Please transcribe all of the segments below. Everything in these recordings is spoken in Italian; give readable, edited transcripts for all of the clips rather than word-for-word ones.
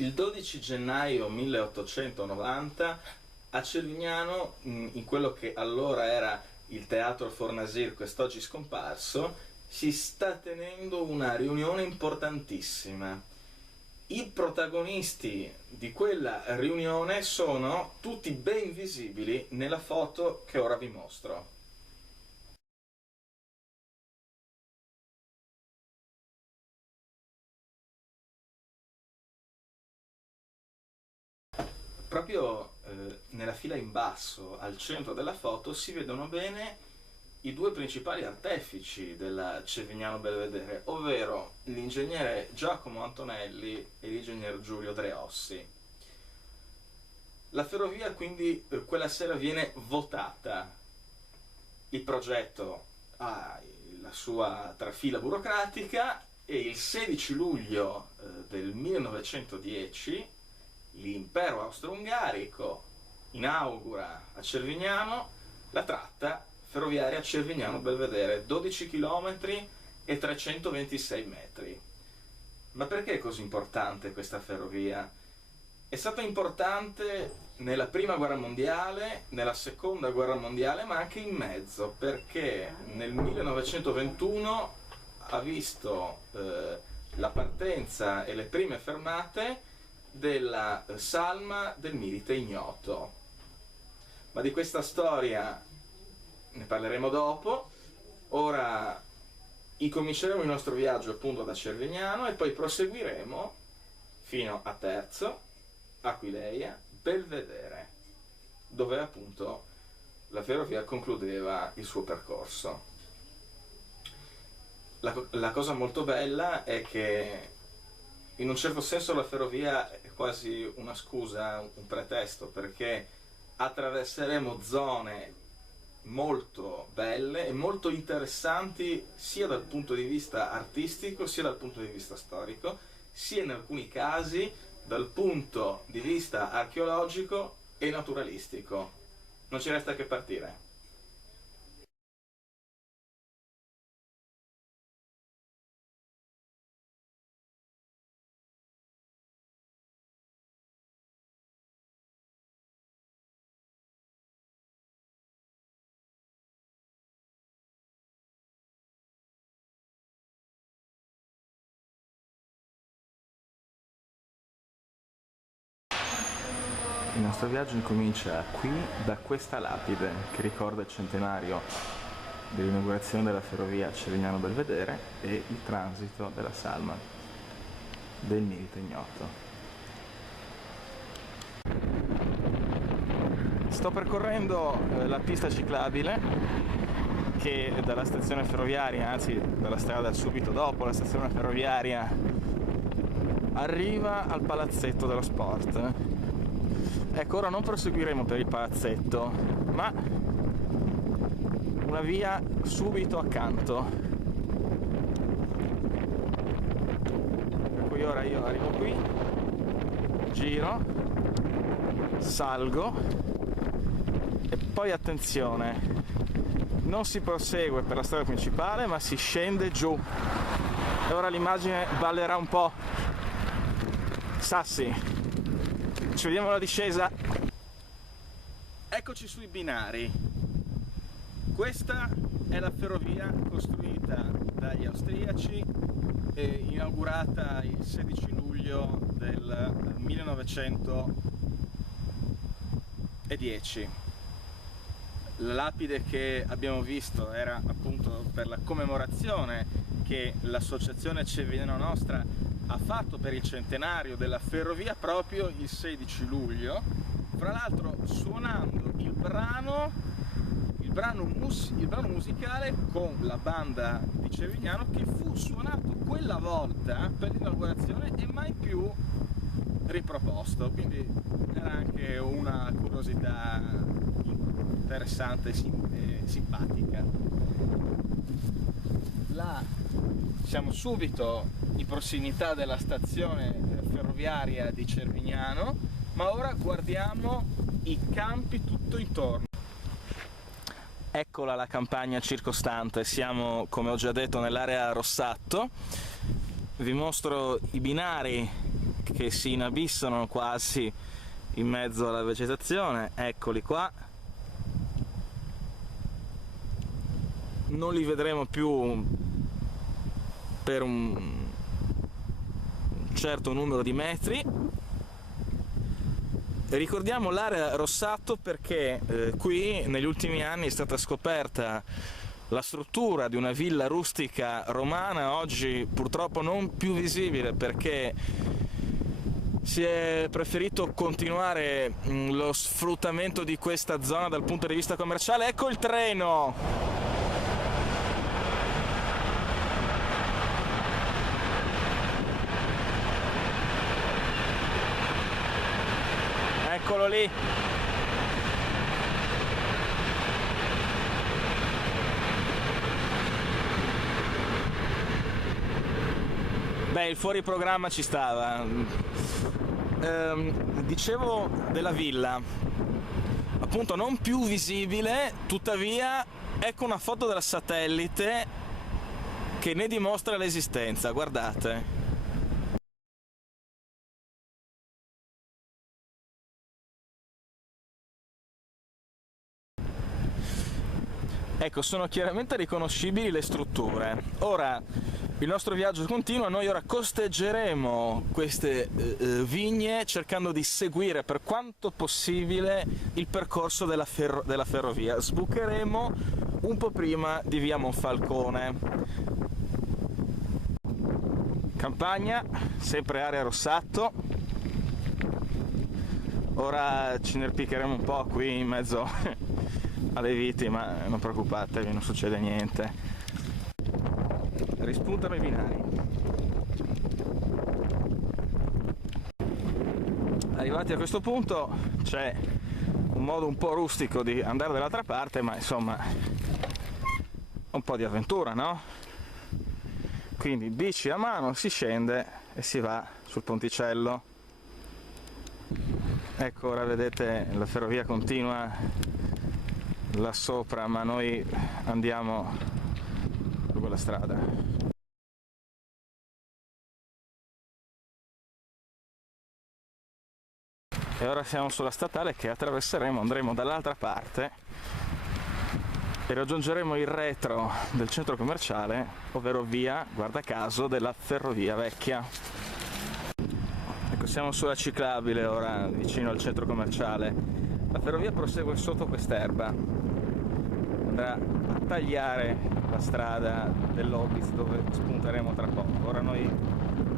Il 12 gennaio 1890 a Cervignano, in quello che allora era il Teatro Fornasir, quest'oggi scomparso, si sta tenendo una riunione importantissima. I protagonisti di quella riunione sono tutti ben visibili nella foto che ora vi mostro. Proprio nella fila in basso, al centro della foto, si vedono bene i due principali artefici della Cervignano Belvedere, ovvero l'ingegnere Giacomo Antonelli e l'ingegner Giulio Dreossi. La ferrovia quindi quella sera viene votata. Il progetto ha la sua trafila burocratica e il 16 luglio del 1910 l'impero austro-ungarico inaugura a Cervignano la tratta ferroviaria Cervignano-Belvedere, 12 km e 326 metri. Ma perché è così importante questa ferrovia? È stata importante nella prima guerra mondiale, nella seconda guerra mondiale, ma anche in mezzo, perché nel 1921 ha visto la partenza e le prime fermate della salma del Milite Ignoto. Ma di questa storia ne parleremo dopo. Ora incominceremo il nostro viaggio appunto da Cervignano e poi proseguiremo fino a Terzo, Aquileia, Belvedere, dove appunto la ferrovia concludeva il suo percorso. La cosa molto bella è che in un certo senso la ferrovia è quasi una scusa, un pretesto, perché attraverseremo zone molto belle e molto interessanti sia dal punto di vista artistico sia dal punto di vista storico, sia in alcuni casi dal punto di vista archeologico e naturalistico. Non ci resta che partire. Il nostro viaggio incomincia qui, da questa lapide che ricorda il centenario dell'inaugurazione della ferrovia Cervignano-Belvedere e il transito della salma del Milite Ignoto. Sto percorrendo la pista ciclabile che dalla stazione ferroviaria, anzi dalla strada subito dopo la stazione ferroviaria, arriva al palazzetto dello sport. Ecco, ora non proseguiremo per il palazzetto, ma una via subito accanto. Per cui ora io arrivo qui, giro, salgo e poi attenzione, non si prosegue per la strada principale ma si scende giù. E ora l'immagine ballerà un po'. Sassi. Ci vediamo alla discesa. Eccoci sui binari. Questa è la ferrovia costruita dagli austriaci e inaugurata il 16 luglio del 1910. La lapide che abbiamo visto era appunto per la commemorazione che l'associazione Cervignano Nostra ha fatto per il centenario della ferrovia proprio il 16 luglio, fra l'altro suonando il brano musicale con la banda di Cervignano che fu suonato quella volta per l'inaugurazione e mai più riproposto, quindi era anche una curiosità interessante e simpatica. Là siamo subito in prossimità della stazione ferroviaria di Cervignano, ma ora guardiamo i campi tutto intorno. Eccola la campagna circostante, siamo, come ho già detto, nell'area Rossatto. Vi mostro i binari che si inabissano quasi in mezzo alla vegetazione, eccoli qua. Non li vedremo più per un certo numero di metri. Ricordiamo l'area Rossatto perché qui negli ultimi anni è stata scoperta la struttura di una villa rustica romana, oggi purtroppo non più visibile perché si è preferito continuare lo sfruttamento di questa zona dal punto di vista commerciale. Ecco il treno! Eccolo lì! Beh, il fuori programma ci stava. Dicevo della villa, appunto non più visibile, tuttavia ecco una foto dal satellite che ne dimostra l'esistenza, guardate. Ecco, sono chiaramente riconoscibili le strutture. Ora, il nostro viaggio continua, noi ora costeggeremo queste vigne cercando di seguire per quanto possibile il percorso della ferrovia. Sbucheremo un po' prima di via Monfalcone. Campagna, sempre area Rossatto. Ora ci inerpicheremo un po' qui in mezzo alle viti, ma non preoccupatevi, non succede niente. Rispuntano i binari. Arrivati a questo punto c'è un modo un po' rustico di andare dall'altra parte, ma insomma un po' di avventura, no? Quindi bici a mano, si scende e si va sul ponticello. Ecco, ora vedete la ferrovia continua là sopra, ma noi andiamo lungo la strada. E ora siamo sulla statale che attraverseremo, andremo dall'altra parte e raggiungeremo il retro del centro commerciale, ovvero via, guarda caso, della Ferrovia Vecchia. Ecco, siamo sulla ciclabile ora, vicino al centro commerciale. La ferrovia prosegue sotto quest'erba, andrà a tagliare la strada dell'Obis dove spunteremo tra poco. Ora noi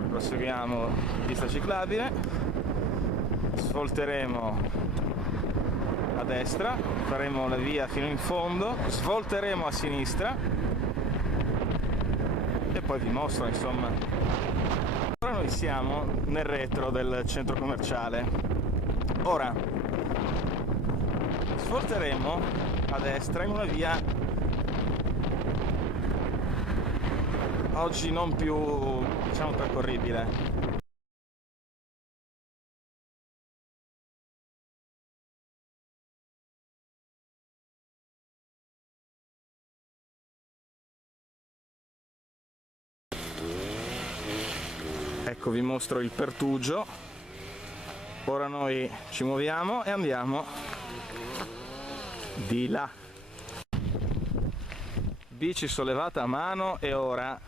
proseguiamo in pista ciclabile, svolteremo a destra, faremo la via fino in fondo, svolteremo a sinistra e poi vi mostro, insomma. Ora noi siamo nel retro del centro commerciale. Ora svolteremo a destra in una via oggi non più, diciamo, percorribile. Ecco, vi mostro il pertugio. Ora noi ci muoviamo e andiamo di là. Bici sollevata a mano e ora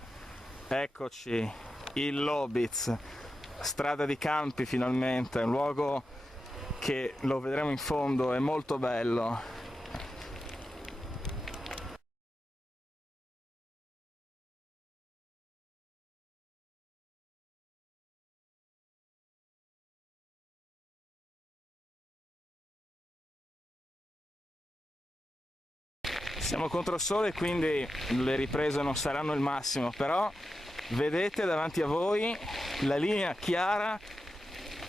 eccoci, il Lobitz, strada di campi finalmente, un luogo che lo vedremo in fondo, è molto bello. Siamo contro il sole, quindi le riprese non saranno il massimo, però vedete davanti a voi la linea chiara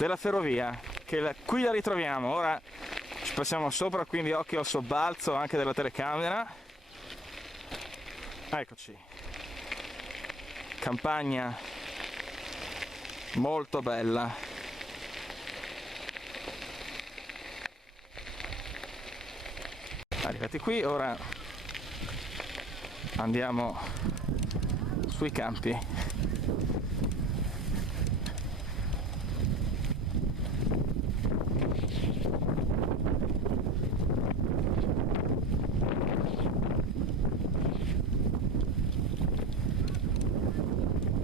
della ferrovia, che qui la ritroviamo. Ora ci passiamo sopra, quindi occhio al sobbalzo anche della telecamera. Eccoci, campagna molto bella. Arrivati qui, ora andiamo sui campi.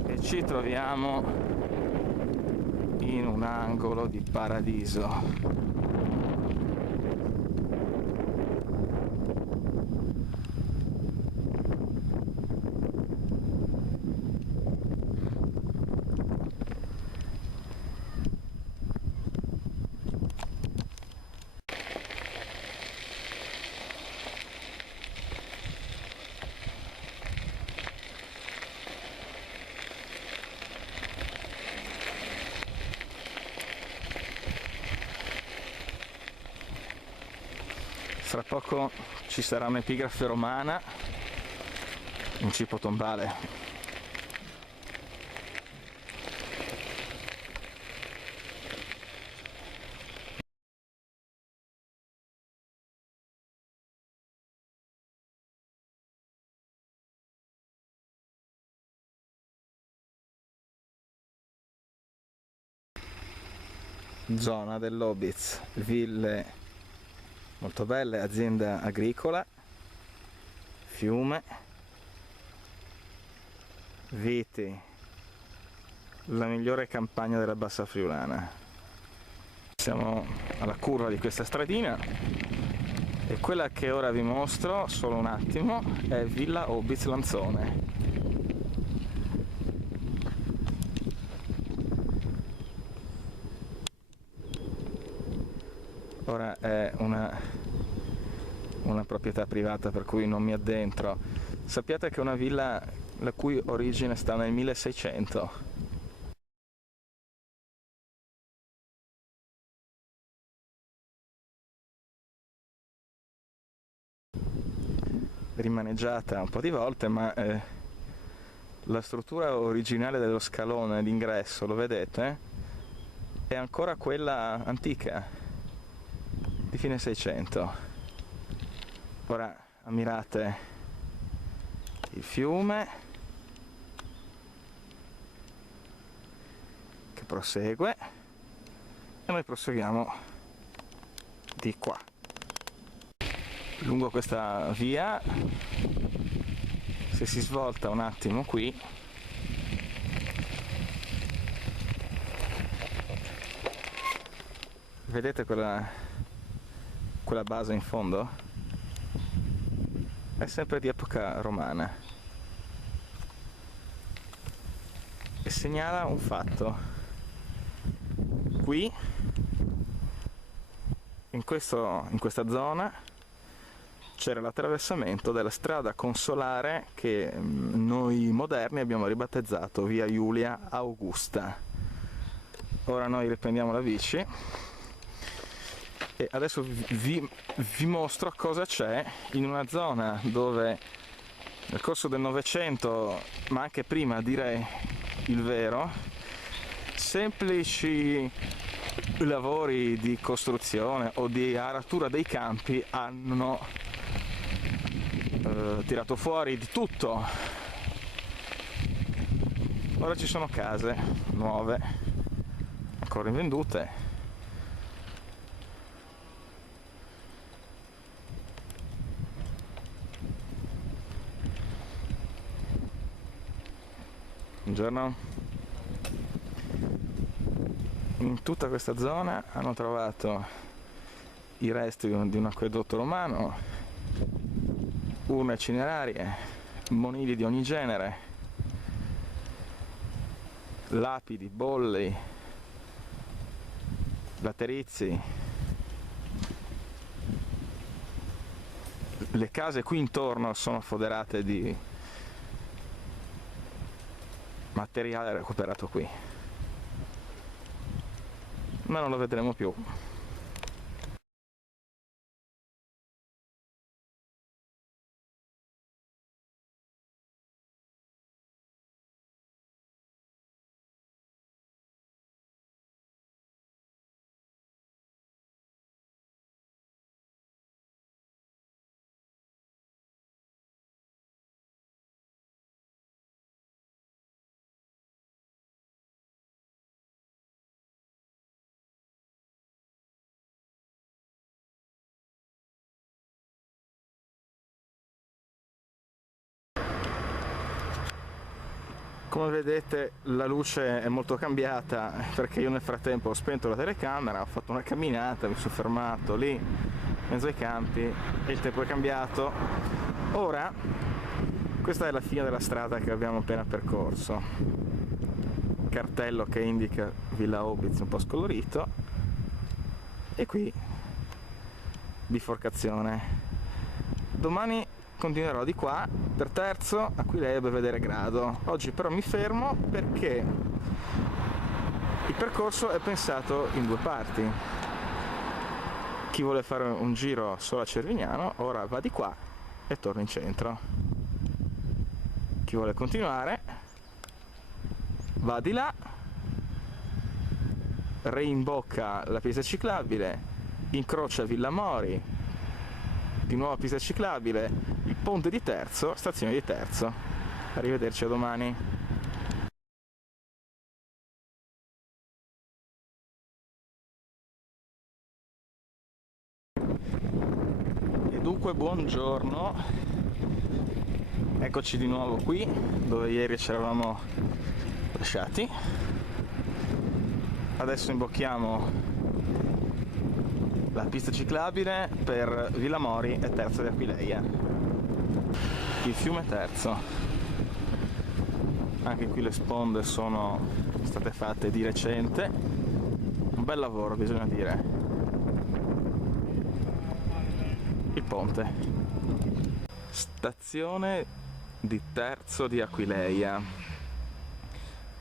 E ci troviamo in un angolo di paradiso. Fra poco ci sarà un'epigrafe romana, un cibo tombale. Zona dell'Obitz, ville molto belle, azienda agricola, fiume, viti, la migliore campagna della Bassa Friulana. Siamo alla curva di questa stradina e quella che ora vi mostro, solo un attimo, è Villa Obitz Lanzone. Ora è una proprietà privata, per cui non mi addentro. Sappiate che è una villa la cui origine sta nel 1600. Rimaneggiata un po' di volte, ma la struttura originale dello scalone d'ingresso, lo vedete? È ancora quella antica, di fine 600. Ora ammirate il fiume che prosegue e noi proseguiamo di qua. Lungo questa via, se si svolta un attimo qui, vedete quella base in fondo? È sempre di epoca romana e segnala un fatto. Qui, in questa zona, c'era l'attraversamento della strada consolare che noi moderni abbiamo ribattezzato Via Iulia Augusta. Ora noi riprendiamo la bici e adesso vi mostro cosa c'è in una zona dove nel corso del Novecento, ma anche prima direi il vero, semplici lavori di costruzione o di aratura dei campi hanno tirato fuori di tutto. Ora ci sono case nuove, ancora invendute. Buongiorno. In tutta questa zona hanno trovato i resti di un acquedotto romano, urne cinerarie, monili di ogni genere, lapidi, bolli, laterizi. Le case qui intorno sono foderate di materiale recuperato qui. ma non lo vedremo più. Come vedete la luce è molto cambiata perché io nel frattempo ho spento la telecamera, ho fatto una camminata, mi sono fermato lì in mezzo ai campi e il tempo è cambiato. Ora questa è la fine della strada che abbiamo appena percorso, cartello che indica Villa Obitz un po' scolorito e qui biforcazione. Domani continuerò di qua per Terzo, Aquileia e Belvedere Grado. Oggi però mi fermo perché il percorso è pensato in due parti. Chi vuole fare un giro solo a Cervignano ora va di qua e torna in centro. Chi vuole continuare va di là, reimbocca la pista ciclabile, incrocia Villa Mori, di nuovo pista ciclabile, il ponte di Terzo, stazione di Terzo. Arrivederci a domani. E dunque buongiorno, eccoci di nuovo qui dove ieri ci eravamo lasciati. Adesso imbocchiamo la pista ciclabile per Villa Mori e Terzo di Aquileia. Il fiume Terzo. Anche qui le sponde sono state fatte di recente. Un bel lavoro, bisogna dire. Il ponte. Stazione di Terzo di Aquileia.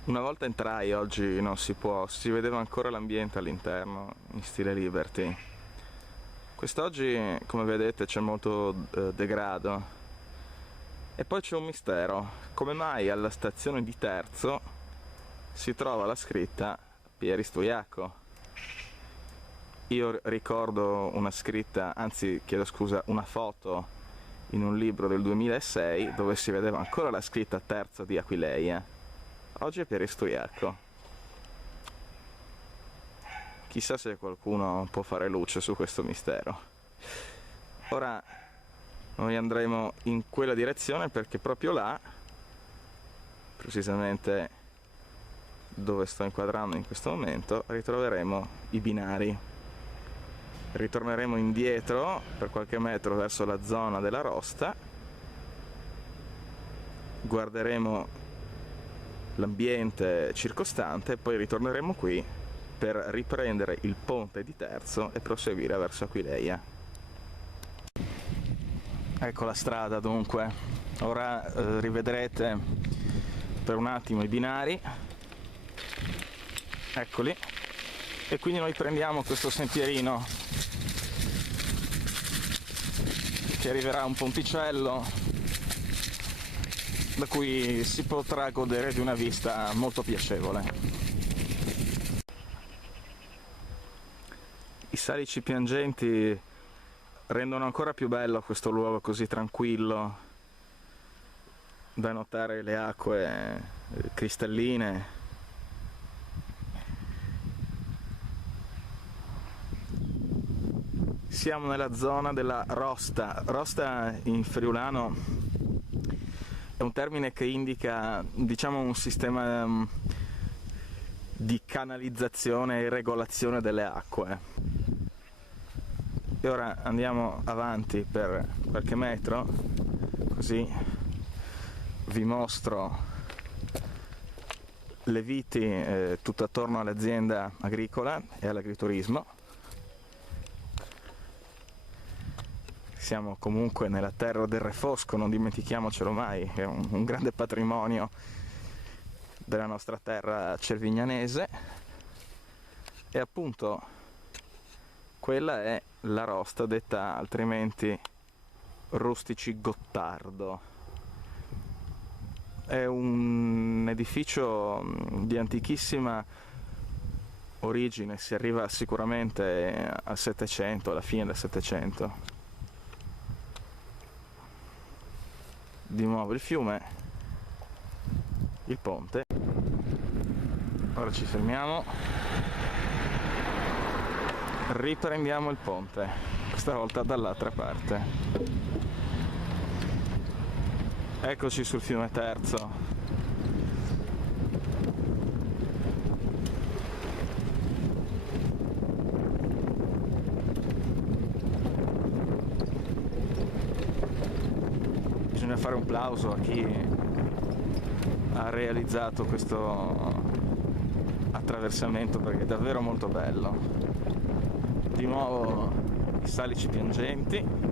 Una volta entrai, oggi non si può, si vedeva ancora l'ambiente all'interno in stile Liberty. Quest'oggi, come vedete, c'è molto degrado. E poi c'è un mistero. Come mai alla stazione di Terzo si trova la scritta Pieri Stoiaco? Io ricordo una scritta, anzi chiedo scusa, una foto in un libro del 2006 dove si vedeva ancora la scritta Terzo di Aquileia. Oggi è Pieri Stoiaco. Chissà se qualcuno può fare luce su questo mistero. Ora noi andremo in quella direzione perché proprio là, precisamente dove sto inquadrando in questo momento, ritroveremo i binari. Ritorneremo indietro per qualche metro verso la zona della Rosta, guarderemo l'ambiente circostante e poi ritorneremo qui per riprendere il ponte di Terzo e proseguire verso Aquileia. Ecco la strada dunque. Ora rivedrete per un attimo i binari. Eccoli. E quindi noi prendiamo questo sentierino che arriverà a un ponticello da cui si potrà godere di una vista molto piacevole. I salici piangenti rendono ancora più bello questo luogo così tranquillo, da notare le acque cristalline. Siamo nella zona della Rosta. Rosta in friulano è un termine che indica, diciamo, un sistema di canalizzazione e regolazione delle acque. E ora andiamo avanti per qualche metro, così vi mostro le viti tutto attorno all'azienda agricola e all'agriturismo. Siamo comunque nella terra del Refosco, non dimentichiamocelo mai, è un grande patrimonio della nostra terra cervignanese. E appunto quella è l'Arosta, detta altrimenti Rustici Gottardo. È un edificio di antichissima origine, si arriva sicuramente al Settecento, alla fine del Settecento. Di nuovo il fiume, il ponte. Ora ci fermiamo, riprendiamo il ponte, questa volta dall'altra parte. Eccoci sul fiume Terzo. Bisogna fare un plauso a chi ha realizzato questo attraversamento, perché è davvero molto bello. Di nuovo i salici piangenti,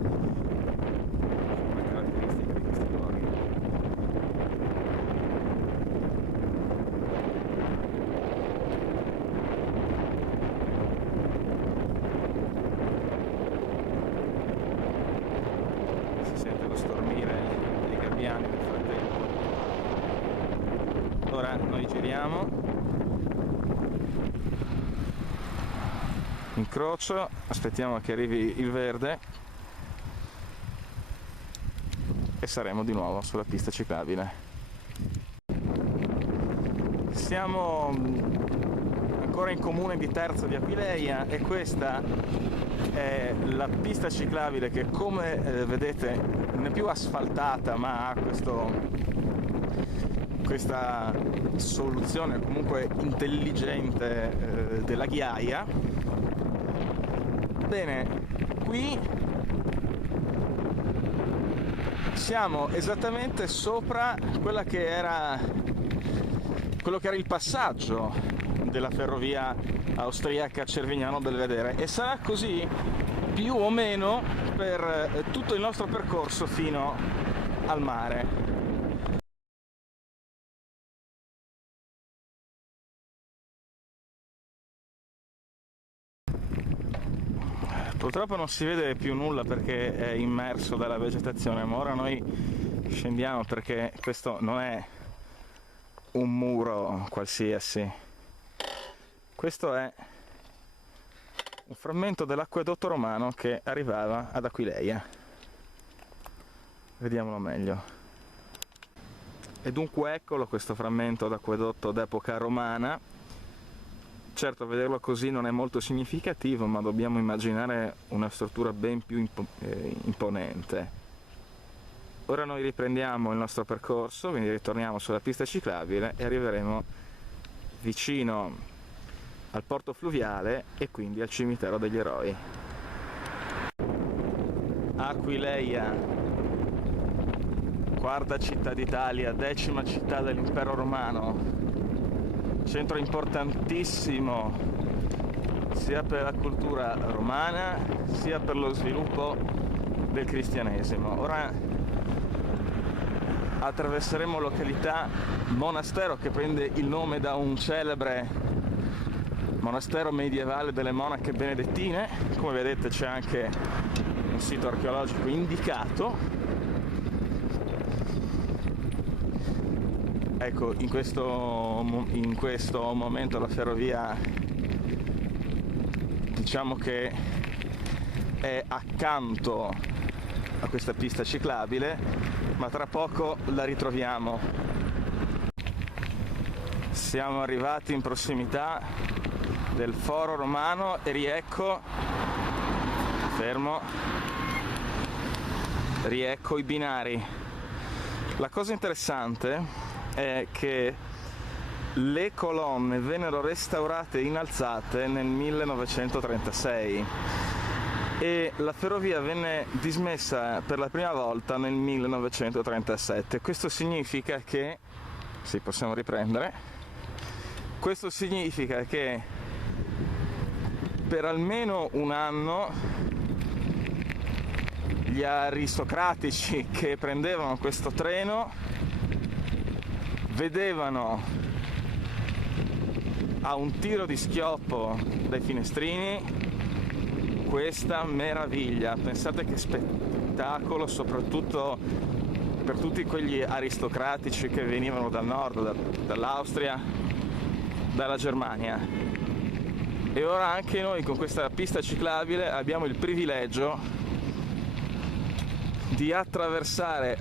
incrocio, aspettiamo che arrivi il verde e saremo di nuovo sulla pista ciclabile. Siamo ancora in comune di Terzo di Aquileia e questa è la pista ciclabile che, come vedete, non è più asfaltata ma ha questa soluzione comunque intelligente della ghiaia. Bene, qui siamo esattamente sopra quello che era il passaggio della ferrovia austriaca Cervignano Belvedere, e sarà così più o meno per tutto il nostro percorso fino al mare. Purtroppo non si vede più nulla perché è immerso dalla vegetazione, ma ora noi scendiamo perché questo non è un muro qualsiasi. Questo è un frammento dell'acquedotto romano che arrivava ad Aquileia. Vediamolo meglio. E dunque eccolo questo frammento d'acquedotto d'epoca romana. Certo, vederlo così non è molto significativo, ma dobbiamo immaginare una struttura ben più imponente. Ora noi riprendiamo il nostro percorso, quindi ritorniamo sulla pista ciclabile e arriveremo vicino al porto fluviale e quindi al cimitero degli eroi. Aquileia, quarta città d'Italia, 10ª città dell'impero romano. Centro importantissimo sia per la cultura romana sia per lo sviluppo del cristianesimo. Ora attraverseremo località Monastero, che prende il nome da un celebre monastero medievale delle monache benedettine. Come vedete c'è anche un sito archeologico indicato. Ecco, in questo momento la ferrovia, diciamo che è accanto a questa pista ciclabile, ma tra poco la ritroviamo. Siamo arrivati in prossimità del Foro Romano e riecco i binari. La cosa interessante è che le colonne vennero restaurate e innalzate nel 1936 e la ferrovia venne dismessa per la prima volta nel 1937. Questo significa che, sì, possiamo riprendere, questo significa che per almeno un anno gli aristocratici che prendevano questo treno vedevano a un tiro di schioppo dai finestrini questa meraviglia. Pensate che spettacolo, soprattutto per tutti quegli aristocratici che venivano dal nord, dall'Austria, dalla Germania. E ora anche noi con questa pista ciclabile abbiamo il privilegio di attraversare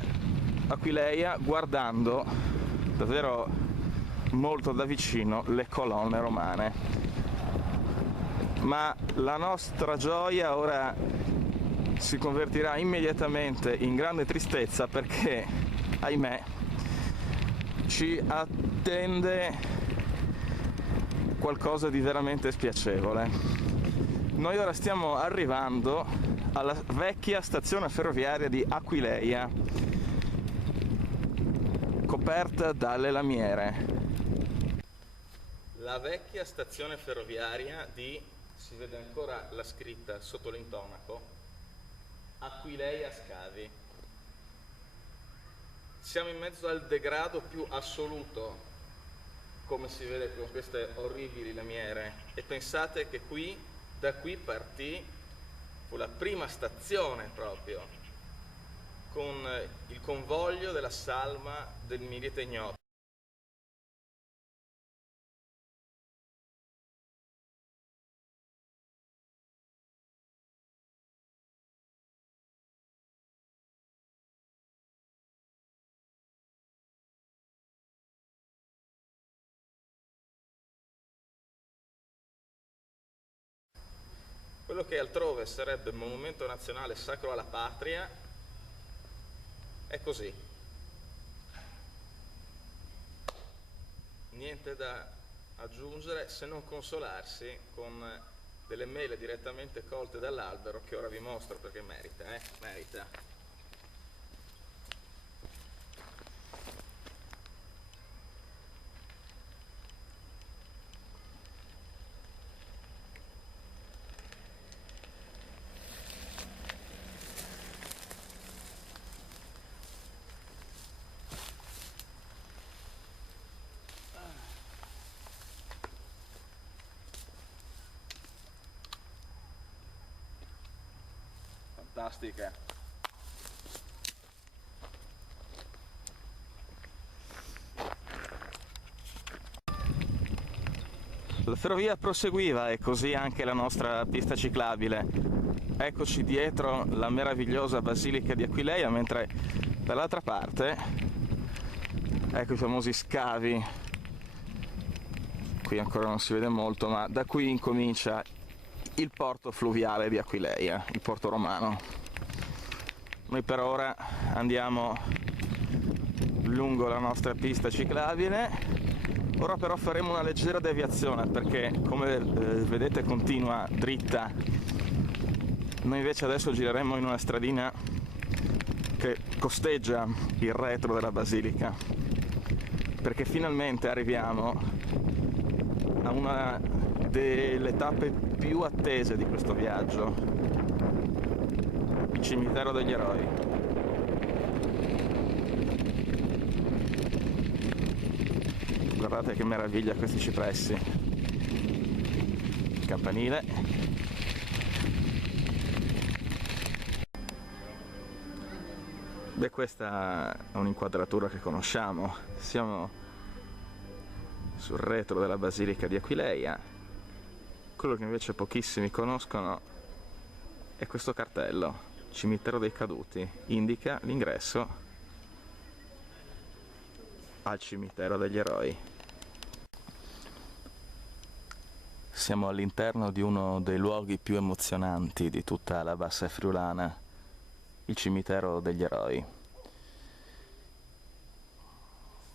Aquileia guardando davvero molto da vicino le colonne romane. Ma la nostra gioia ora si convertirà immediatamente in grande tristezza perché, ahimè, ci attende qualcosa di veramente spiacevole. Noi ora stiamo arrivando alla vecchia stazione ferroviaria di Aquileia, coperta dalle lamiere. La vecchia stazione ferroviaria di, si vede ancora la scritta sotto l'intonaco, Aquileia Scavi. Siamo in mezzo al degrado più assoluto, come si vede con queste orribili lamiere, e pensate che da qui partì, fu la prima stazione proprio, con il convoglio della salma del Milite Ignoto. Quello che altrove sarebbe monumento nazionale sacro alla patria è così. Niente da aggiungere se non consolarsi con delle mele direttamente colte dall'albero che ora vi mostro perché merita, merita. Fantastica. La ferrovia proseguiva e così anche la nostra pista ciclabile. Eccoci dietro la meravigliosa Basilica di Aquileia, mentre dall'altra parte ecco i famosi scavi. Qui ancora non si vede molto, ma da qui incomincia il porto fluviale di Aquileia, il porto romano. Noi per ora andiamo lungo la nostra pista ciclabile. Ora però faremo una leggera deviazione perché, come vedete, continua dritta. Noi invece adesso gireremo in una stradina che costeggia il retro della basilica, perché finalmente arriviamo a una delle tappe più attese di questo viaggio, il cimitero degli eroi. Guardate che meraviglia questi cipressi. Il campanile. Beh, questa è un'inquadratura che conosciamo. Siamo sul retro della Basilica di Aquileia. Quello che invece pochissimi conoscono è questo cartello, Cimitero dei Caduti, indica l'ingresso al cimitero degli eroi. Siamo all'interno di uno dei luoghi più emozionanti di tutta la Bassa Friulana, il cimitero degli eroi.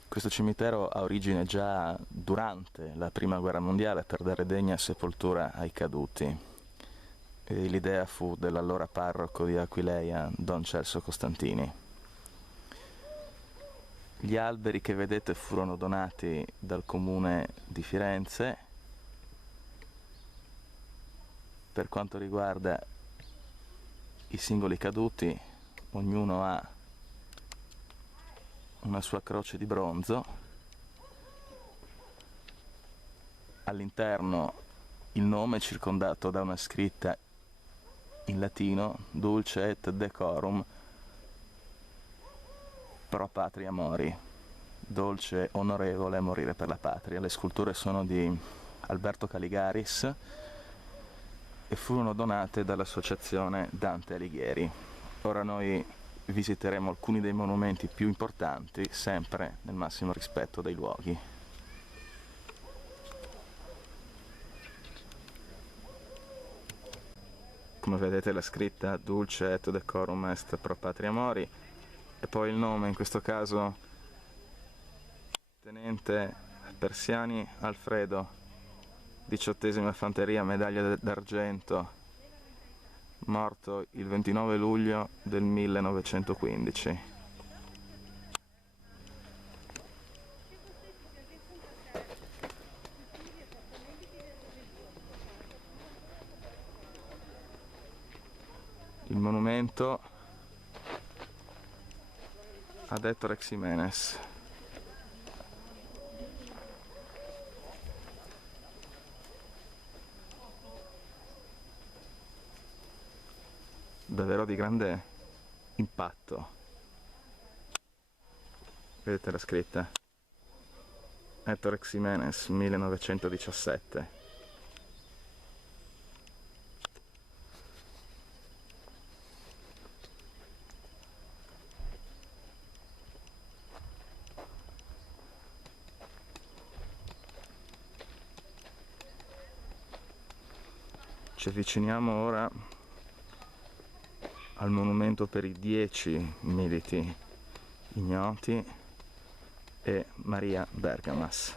Questo cimitero ha origine già durante la Prima Guerra Mondiale per dare degna sepoltura ai caduti. E l'idea fu dell'allora parroco di Aquileia, Don Celso Costantini. Gli alberi che vedete furono donati dal comune di Firenze. Per quanto riguarda i singoli caduti, ognuno ha una sua croce di bronzo all'interno il nome è circondato da una scritta in latino, dulce et decorum pro patria mori, dolce, onorevole, morire per la patria. Le sculture sono di Alberto Caligaris e furono donate dall'associazione Dante Alighieri. Ora noi visiteremo alcuni dei monumenti più importanti, sempre nel massimo rispetto dei luoghi. Come vedete la scritta Dulce et decorum est pro patria mori, e poi il nome, in questo caso tenente Persiani Alfredo, 18ª Fanteria, medaglia d'argento, morto il 29 luglio del 1915. Il monumento ad Ettore Ximenes. Davvero di grande impatto. Vedete la scritta? Ettore Ximenes, 1917. Ci avviciniamo ora al monumento per i 10 militi ignoti e Maria Bergamas.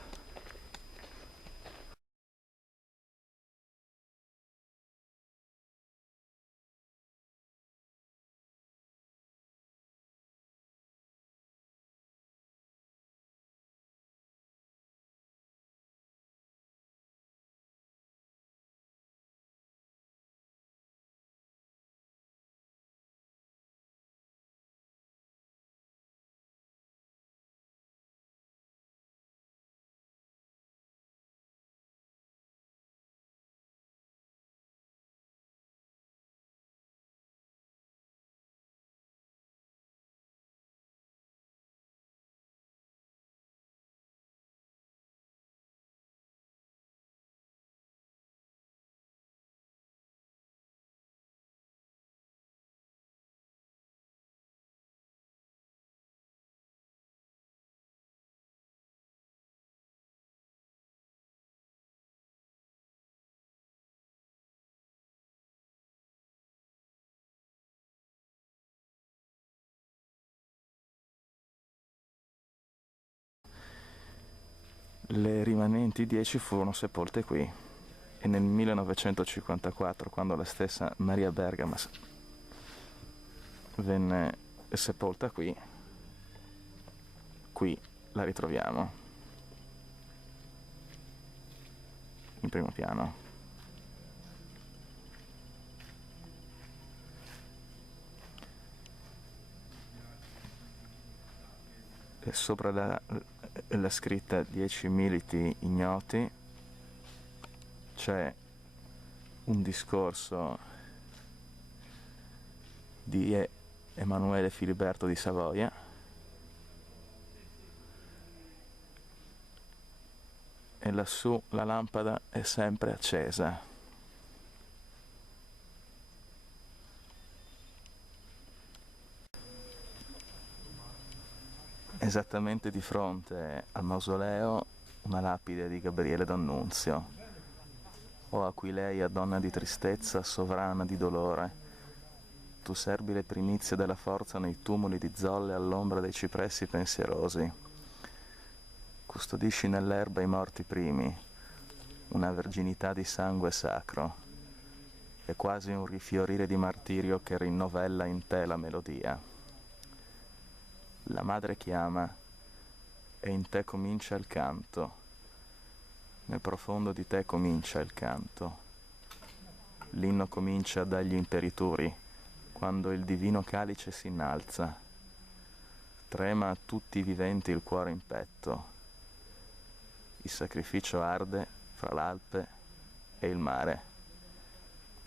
Le rimanenti 10 furono sepolte qui e nel 1954, quando la stessa Maria Bergamas venne sepolta qui la ritroviamo in primo piano. E sopra la scritta 10 militi ignoti c'è un discorso di Emanuele Filiberto di Savoia, e lassù la lampada è sempre accesa. Esattamente di fronte al mausoleo una lapide di Gabriele D'Annunzio. O Aquileia, donna di tristezza, sovrana di dolore, tu serbi le primizie della forza nei tumuli di zolle all'ombra dei cipressi pensierosi. Custodisci nell'erba i morti primi, una verginità di sangue sacro, è quasi un rifiorire di martirio che rinnovella in te la melodia. La madre chiama e in te comincia il canto, nel profondo di te comincia il canto. L'inno comincia dagli imperituri, quando il divino calice si innalza. Trema a tutti i viventi il cuore in petto. Il sacrificio arde fra l'Alpe e il mare.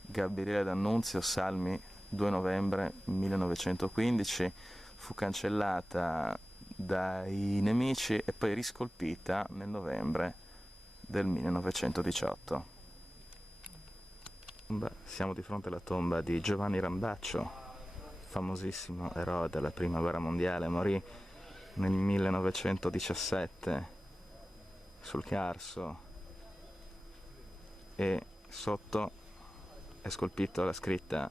Gabriele D'Annunzio, Salmi, 2 novembre 1915, fu cancellata dai nemici e poi riscolpita nel novembre del 1918. Siamo di fronte alla tomba di Giovanni Randaccio, famosissimo eroe della Prima Guerra Mondiale, morì nel 1917 sul Carso e sotto è scolpito la scritta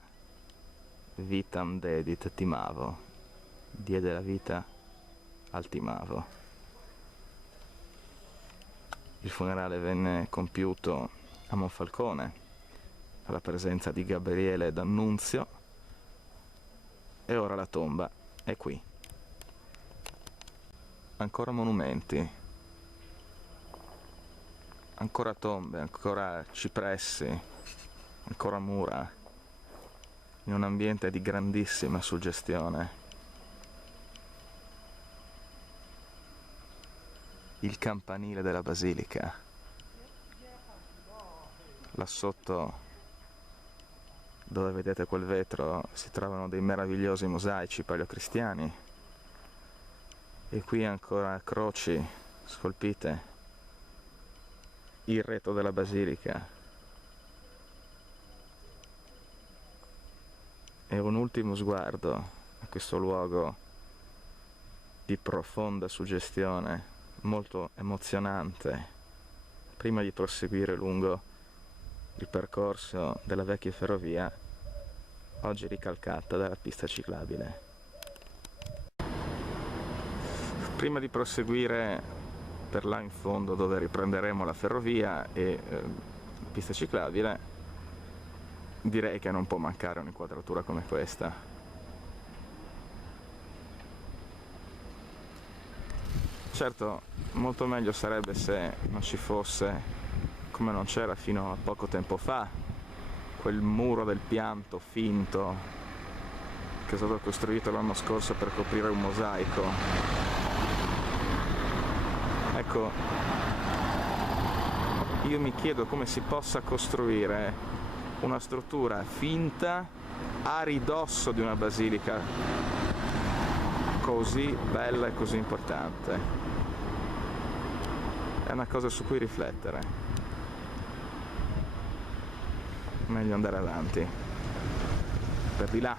Vitam dedit Timavo, diede la vita al Timavo. Il funerale venne compiuto a Monfalcone alla presenza di Gabriele D'Annunzio e ora la tomba è qui. Ancora monumenti, ancora tombe, ancora cipressi, ancora mura, in un ambiente di grandissima suggestione. Il campanile della basilica, là sotto dove vedete quel vetro si trovano dei meravigliosi mosaici paleocristiani e qui ancora croci scolpite, il retro della basilica e un ultimo sguardo a questo luogo di profonda suggestione, molto emozionante, prima di proseguire lungo il percorso della vecchia ferrovia, oggi ricalcata dalla pista ciclabile. Prima di proseguire per là in fondo dove riprenderemo la ferrovia e la pista ciclabile, direi che non può mancare un'inquadratura come questa. Certo, molto meglio sarebbe se non ci fosse, come non c'era fino a poco tempo fa, quel muro del pianto finto che è stato costruito l'anno scorso per coprire un mosaico. Ecco, io mi chiedo come si possa costruire una struttura finta a ridosso di una basilica così bella e così importante. È una cosa su cui riflettere. Meglio andare avanti, per di là.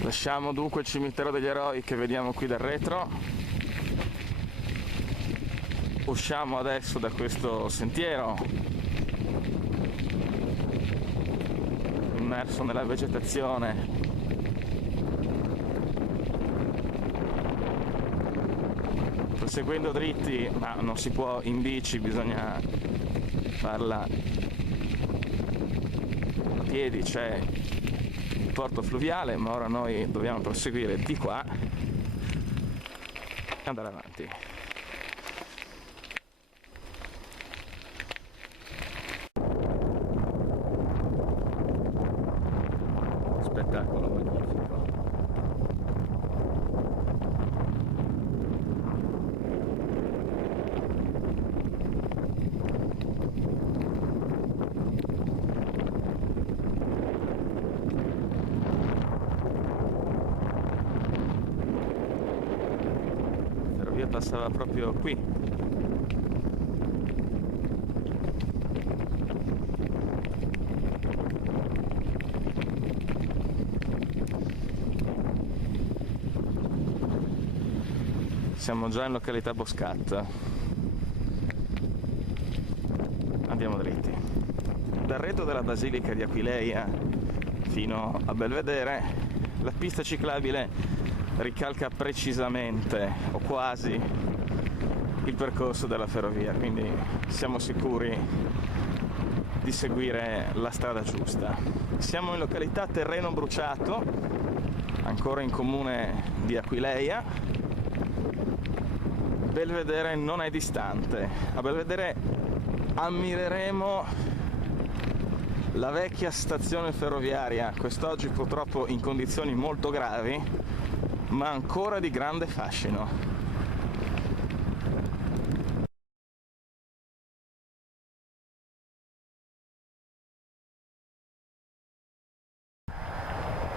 Lasciamo dunque il cimitero degli eroi che vediamo qui dal retro, usciamo adesso da questo sentiero immerso nella vegetazione, proseguendo dritti, ma non si può in bici, bisogna farla piedi, c'è il porto fluviale, ma ora noi dobbiamo proseguire di qua e andare avanti. Spettacolo magnifico. Passava proprio qui. Siamo già in località Boscat. Andiamo dritti. Dal retro della Basilica di Aquileia fino a Belvedere la pista ciclabile ricalca precisamente o quasi il percorso della ferrovia, quindi siamo sicuri di seguire la strada giusta. Siamo in località Terreno Bruciato, ancora in comune di Aquileia. Belvedere non è distante. A Belvedere ammireremo la vecchia stazione ferroviaria, quest'oggi purtroppo in condizioni molto gravi, ma ancora di grande fascino.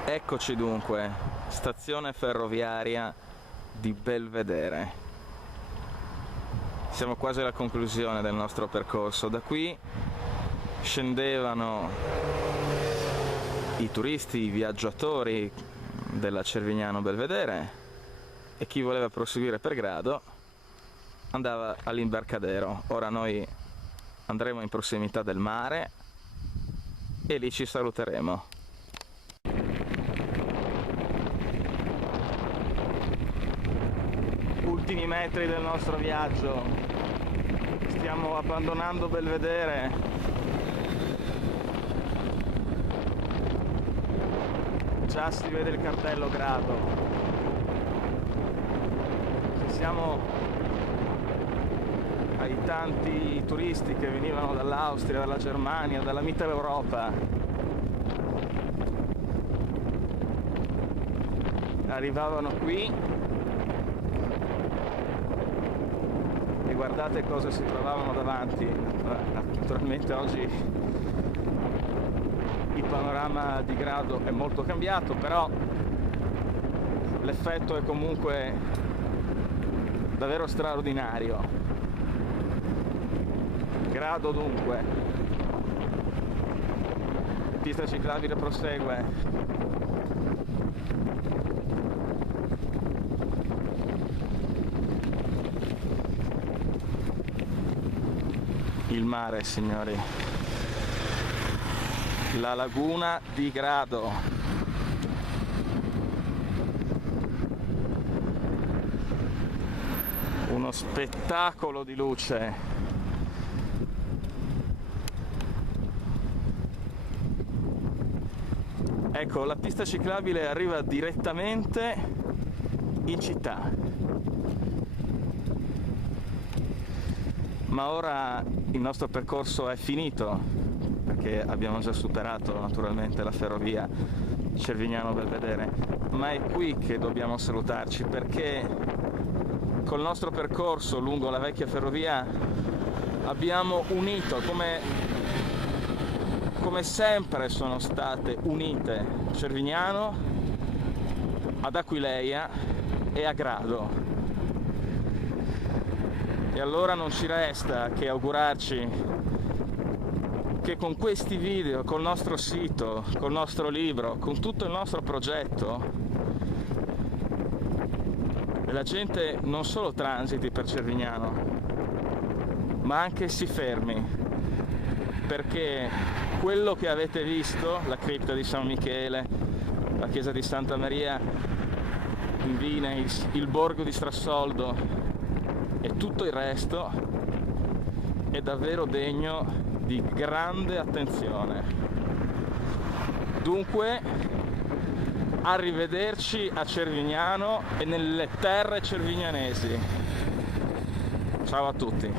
Eccoci dunque, stazione ferroviaria di Belvedere. Siamo quasi alla conclusione del nostro percorso. Da qui scendevano i turisti, i viaggiatori della Cervignano Belvedere e chi voleva proseguire per grado andava all'imbarcadero. Ora noi andremo in prossimità del mare e lì ci saluteremo. Ultimi metri del nostro viaggio, stiamo abbandonando Belvedere. Già si vede il cartello grado. Ci siamo ai tanti turisti che venivano dall'Austria, dalla Germania, dalla Mitteleuropa. Arrivavano qui e guardate cosa si trovavano davanti. Naturalmente oggi il panorama di grado è molto cambiato, però l'effetto è comunque davvero straordinario. Grado dunque, pista ciclabile prosegue. Il mare, signori, la laguna di Grado. Uno spettacolo di luce. Ecco, la pista ciclabile arriva direttamente in città. Ma ora il nostro percorso è finito, perché abbiamo già superato naturalmente la ferrovia Cervignano Belvedere, ma è qui che dobbiamo salutarci, perché col nostro percorso lungo la vecchia ferrovia abbiamo unito, come sempre sono state unite Cervignano ad Aquileia e a Grado. E allora non ci resta che augurarci che con questi video, col nostro sito, col nostro libro, con tutto il nostro progetto, la gente non solo transiti per Cervignano, ma anche si fermi, perché quello che avete visto, la cripta di San Michele, la chiesa di Santa Maria in Vineis, il borgo di Strassoldo e tutto il resto è davvero degno di grande attenzione. Dunque, arrivederci a Cervignano e nelle terre cervignanesi. Ciao a tutti.